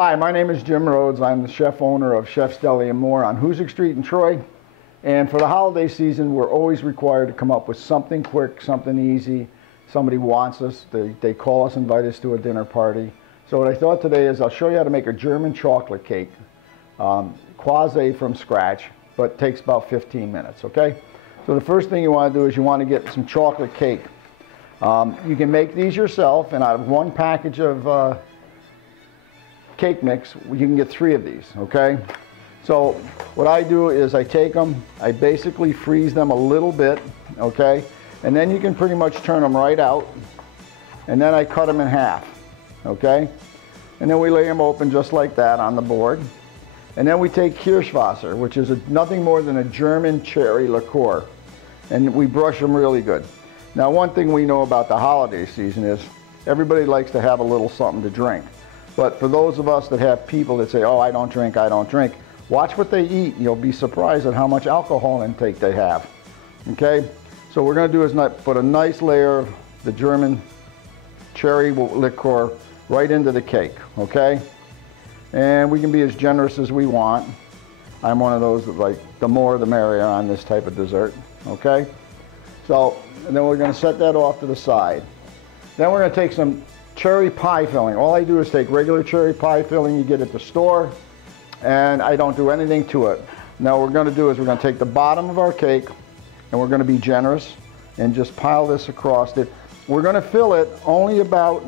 Hi, my name is Jim Rhoads. I'm the chef owner of Chef's Deli and More on Hoosick Street in Troy. And for the holiday season, we're always required to come up with something quick, something easy. Somebody wants us, they call us, invite us to a dinner party. So what I thought today is I'll show you how to make a German chocolate cake, quasi from scratch, but takes about 15 minutes, okay? So the first thing you want to do is you want to get some chocolate cake. You can make these yourself, and out of one package of cake mix, you can get 3 of these, okay? So what I do is I take them, I basically freeze them a little bit, okay? And then you can pretty much turn them right out, and then I cut them in half, okay? And then we lay them open just like that on the board. And then we take Kirschwasser, which is nothing more than a German cherry liqueur, and we brush them really good. Now, one thing we know about the holiday season is everybody likes to have a little something to drink. But for those of us that have people that say, oh, I don't drink, watch what they eat. You'll be surprised at how much alcohol intake they have. Okay? So what we're going to do is put a nice layer of the German cherry liqueur right into the cake. Okay? And we can be as generous as we want. I'm one of those that like the more the merrier on this type of dessert. Okay? So, and then we're going to set that off to the side. Then we're going to take some cherry pie filling. All I do is take regular cherry pie filling you get at the store, and I don't do anything to it. Now what we're going to do is we're going to take the bottom of our cake, and we're going to be generous and just pile this across it. We're going to fill it only about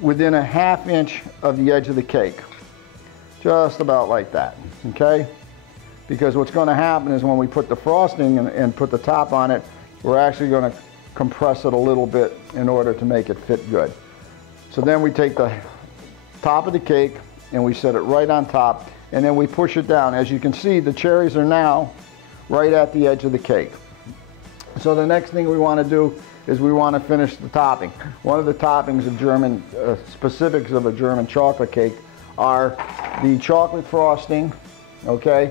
within a ½ inch of the edge of the cake. Just about like that, okay? Because what's going to happen is when we put the frosting and put the top on it, we're actually going to compress it a little bit in order to make it fit good. So then we take the top of the cake and we set it right on top, and then we push it down. As you can see, the cherries are now right at the edge of the cake. So the next thing we want to do is we want to finish the topping. One of the toppings of German, specifics of a German chocolate cake are the chocolate frosting, okay?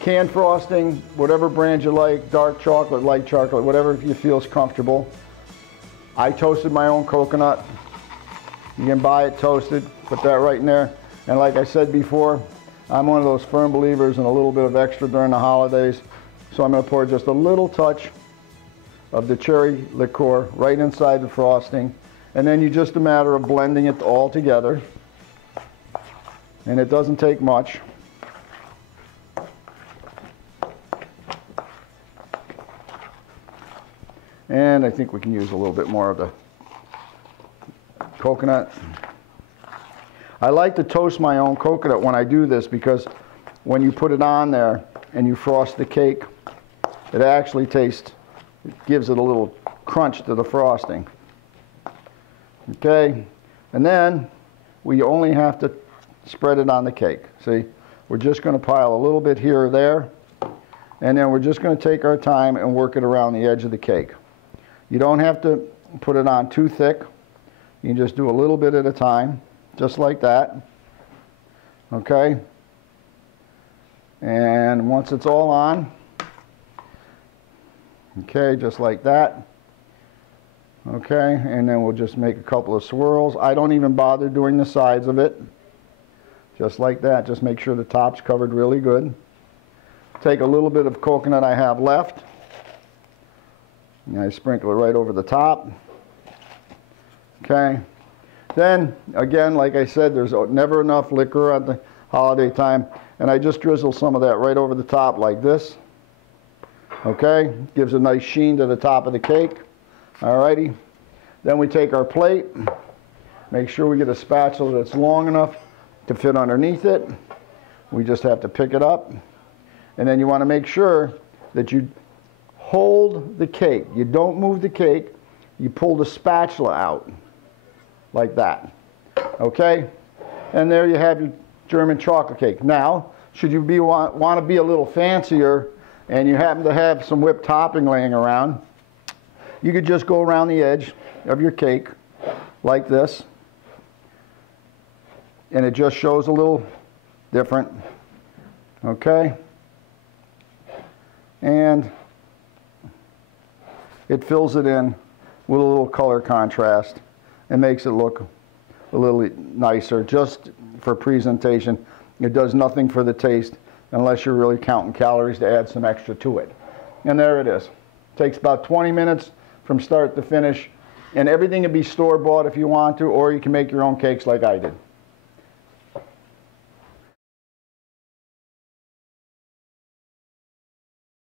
Canned frosting, whatever brand you like, dark chocolate, light chocolate, whatever you feel is comfortable. I toasted my own coconut. You can buy it toasted, put that right in there. And like I said before, I'm one of those firm believers in a little bit of extra during the holidays. So I'm going to pour just a little touch of the cherry liqueur right inside the frosting. And then you just a matter of blending it all together. And it doesn't take much. And I think we can use a little bit more of the coconut. I like to toast my own coconut when I do this because when you put it on there and you frost the cake, it actually tastes, it gives it a little crunch to the frosting. Okay, and then we only have to spread it on the cake. See, we're just going to pile a little bit here or there, and then we're just going to take our time and work it around the edge of the cake. You don't have to put it on too thick. You can just do a little bit at a time, just like that. Okay? And once it's all on, okay, just like that. Okay, and then we'll just make a couple of swirls. I don't even bother doing the sides of it. Just like that. Just make sure the top's covered really good. Take a little bit of coconut I have left. And I sprinkle it right over the top. Okay. Then, again, like I said, there's never enough liquor at the holiday time. And I just drizzle some of that right over the top like this. Okay. Gives a nice sheen to the top of the cake. Alrighty. Then we take our plate. Make sure we get a spatula that's long enough to fit underneath it. We just have to pick it up. And then you want to make sure that you hold the cake. You don't move the cake. You pull the spatula out like that. Okay? And there you have your German chocolate cake. Now, should you want to be a little fancier and you happen to have some whipped topping laying around, you could just go around the edge of your cake like this. And it just shows a little different. Okay? And it fills it in with a little color contrast and makes it look a little nicer, just for presentation. It does nothing for the taste unless you're really counting calories to add some extra to it. And there it is. Takes about 20 minutes from start to finish, and everything can be store-bought if you want to, or you can make your own cakes like I did.